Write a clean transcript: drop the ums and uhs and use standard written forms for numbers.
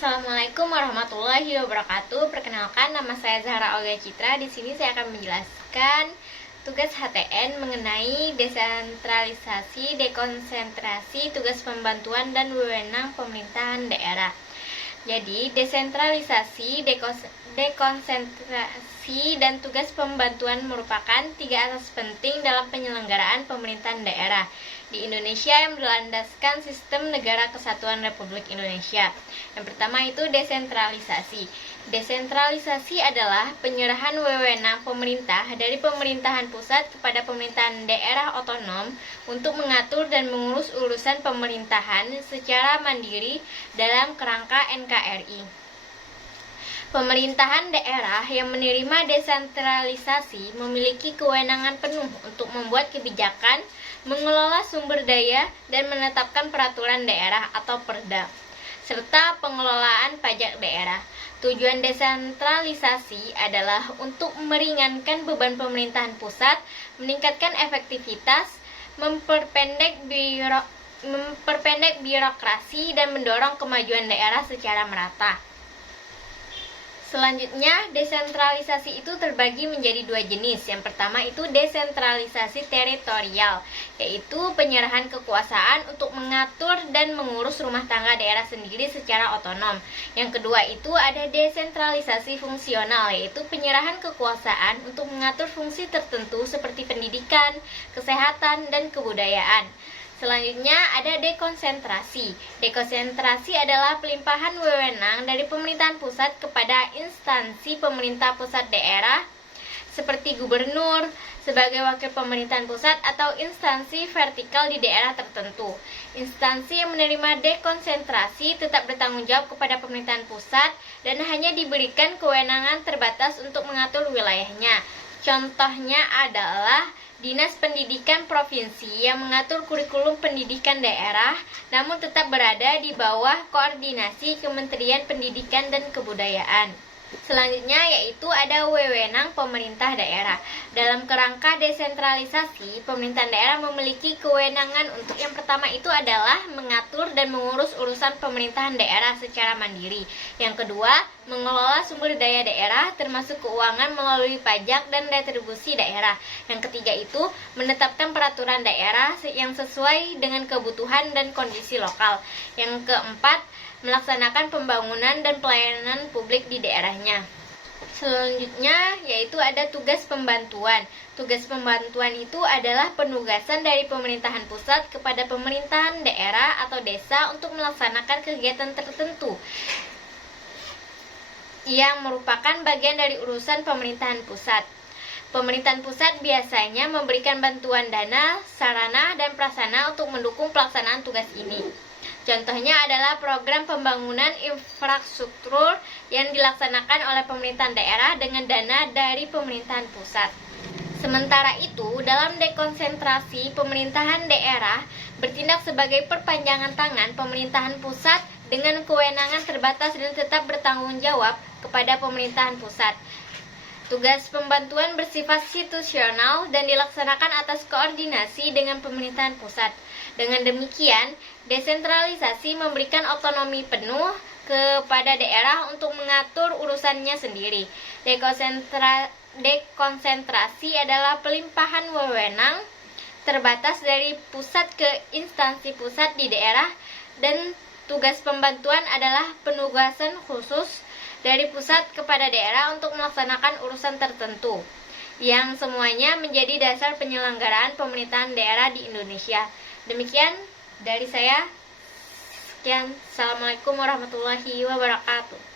Assalamualaikum warahmatullahi wabarakatuh. Perkenalkan, nama saya Zahra Olga Citra. Di sini saya akan menjelaskan tugas HTN mengenai desentralisasi, dekonsentrasi, tugas pembantuan dan wewenang pemerintahan daerah. Jadi, desentralisasi, dekonsentrasi, dan tugas pembantuan merupakan tiga asas penting dalam penyelenggaraan pemerintahan daerah di Indonesia yang berlandaskan sistem negara kesatuan Republik Indonesia. Yang pertama itu desentralisasi. Desentralisasi adalah penyerahan wewenang pemerintah dari pemerintahan pusat kepada pemerintahan daerah otonom untuk mengatur dan mengurus urusan pemerintahan secara mandiri dalam kerangka NKRI. Pemerintahan daerah yang menerima desentralisasi memiliki kewenangan penuh untuk membuat kebijakan, mengelola sumber daya, dan menetapkan peraturan daerah atau Perda, serta pengelolaan pajak daerah. Tujuan desentralisasi adalah untuk meringankan beban pemerintahan pusat, meningkatkan efektivitas, memperpendek birokrasi, dan mendorong kemajuan daerah secara merata. Selanjutnya, desentralisasi itu terbagi menjadi dua jenis. Yang pertama itu desentralisasi teritorial, yaitu penyerahan kekuasaan untuk mengatur dan mengurus rumah tangga daerah sendiri secara otonom. Yang kedua itu ada desentralisasi fungsional, yaitu penyerahan kekuasaan untuk mengatur fungsi tertentu seperti pendidikan, kesehatan, dan kebudayaan. Selanjutnya ada dekonsentrasi. Dekonsentrasi adalah pelimpahan wewenang dari pemerintahan pusat kepada instansi pemerintah pusat daerah seperti gubernur sebagai wakil pemerintahan pusat atau instansi vertikal di daerah tertentu. Instansi yang menerima dekonsentrasi tetap bertanggung jawab kepada pemerintahan pusat dan hanya diberikan kewenangan terbatas untuk mengatur wilayahnya. Contohnya adalah Dinas Pendidikan Provinsi yang mengatur kurikulum pendidikan daerah, namun tetap berada di bawah koordinasi Kementerian Pendidikan dan Kebudayaan. Selanjutnya yaitu ada wewenang pemerintah daerah. Dalam kerangka desentralisasi, pemerintahan daerah memiliki kewenangan untuk yang pertama itu adalah mengatur dan mengurus urusan pemerintahan daerah secara mandiri. Yang kedua, mengelola sumber daya daerah termasuk keuangan melalui pajak dan retribusi daerah. Yang ketiga itu menetapkan peraturan daerah yang sesuai dengan kebutuhan dan kondisi lokal. Yang keempat, melaksanakan pembangunan dan pelayanan publik di daerahnya. Selanjutnya yaitu ada tugas pembantuan. Tugas pembantuan itu adalah penugasan dari pemerintahan pusat kepada pemerintahan daerah atau desa untuk melaksanakan kegiatan tertentu yang merupakan bagian dari urusan pemerintahan pusat. Pemerintahan pusat biasanya memberikan bantuan dana, sarana, dan prasarana untuk mendukung pelaksanaan tugas ini. Contohnya adalah program pembangunan infrastruktur yang dilaksanakan oleh pemerintahan daerah dengan dana dari pemerintahan pusat. Sementara itu, dalam dekonsentrasi, pemerintahan daerah bertindak sebagai perpanjangan tangan pemerintahan pusat dengan kewenangan terbatas dan tetap bertanggung jawab kepada pemerintahan pusat. Tugas pembantuan bersifat situasional dan dilaksanakan atas koordinasi dengan pemerintahan pusat. Dengan demikian, desentralisasi memberikan otonomi penuh kepada daerah untuk mengatur urusannya sendiri. Dekonsentrasi adalah pelimpahan wewenang terbatas dari pusat ke instansi pusat di daerah, dan tugas pembantuan adalah penugasan khusus dari pusat kepada daerah untuk melaksanakan urusan tertentu, yang semuanya menjadi dasar penyelenggaraan pemerintahan daerah di Indonesia. Demikian dari saya. Sekian. Assalamualaikum warahmatullahi wabarakatuh.